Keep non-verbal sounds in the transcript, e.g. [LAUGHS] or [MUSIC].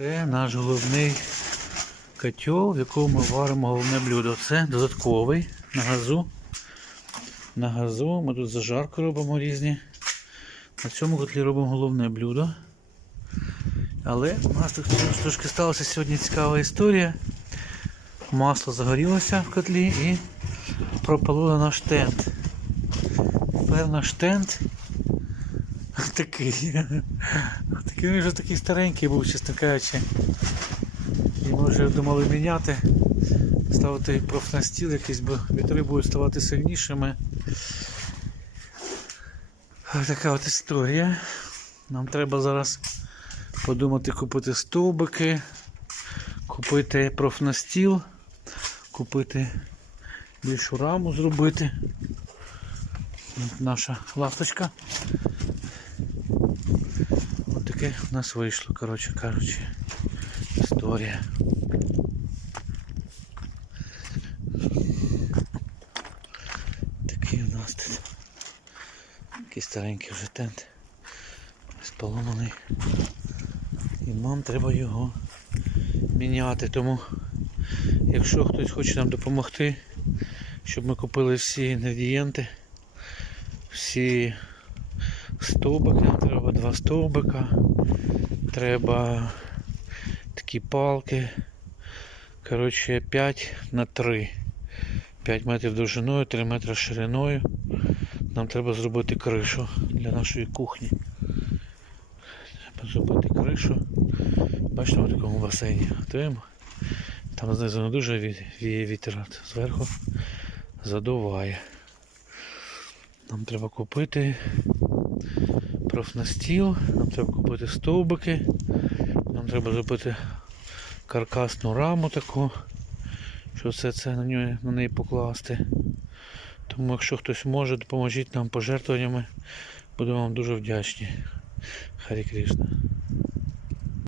Це наш головний котел, в якому ми варимо головне блюдо. Це додатковий на газу. На газу ми тут зажарку робимо різні. На цьому котлі робимо головне блюдо. Але у нас тут трошки сталася сьогодні цікава історія. Масло загорілося в котлі і пропалило наш тент. Тепер наш тент [LAUGHS] такий. Такий він вже такий старенький був, чесно кажучи. Ми вже думали міняти, ставити профнастіл якийсь, бо вітри будуть ставати сильнішими. Ось Така от історія. Нам треба зараз подумати купити стовбики, купити профнастіл, купити більшу раму зробити. Наша ласточка. Ось таке в нас вийшло, коротше кажучи, історія. Такий у нас тут. Такий старенький вже тент. Спаломаний. І нам треба його міняти. Тому якщо хтось хоче нам допомогти, щоб ми купили всі інгредієнти, всі стовбики, нам треба два стовбика, треба такі палки. Коротше 5 на 3. 5 метрів довжиною, 3 метри шириною. Нам треба зробити кришу для нашої кухні. Треба зробити кришу. Бачите, в такому басейні готуємо. Там знизу не дуже віє вітер, зверху задуває. Нам треба купити профнастіл, нам треба купити стовбики, нам треба зробити каркасну раму таку, щоб все це на, нього, на неї покласти. Тому якщо хтось може, допоможіть нам пожертвуваннями. Будемо вам дуже вдячні. Харі Кришна.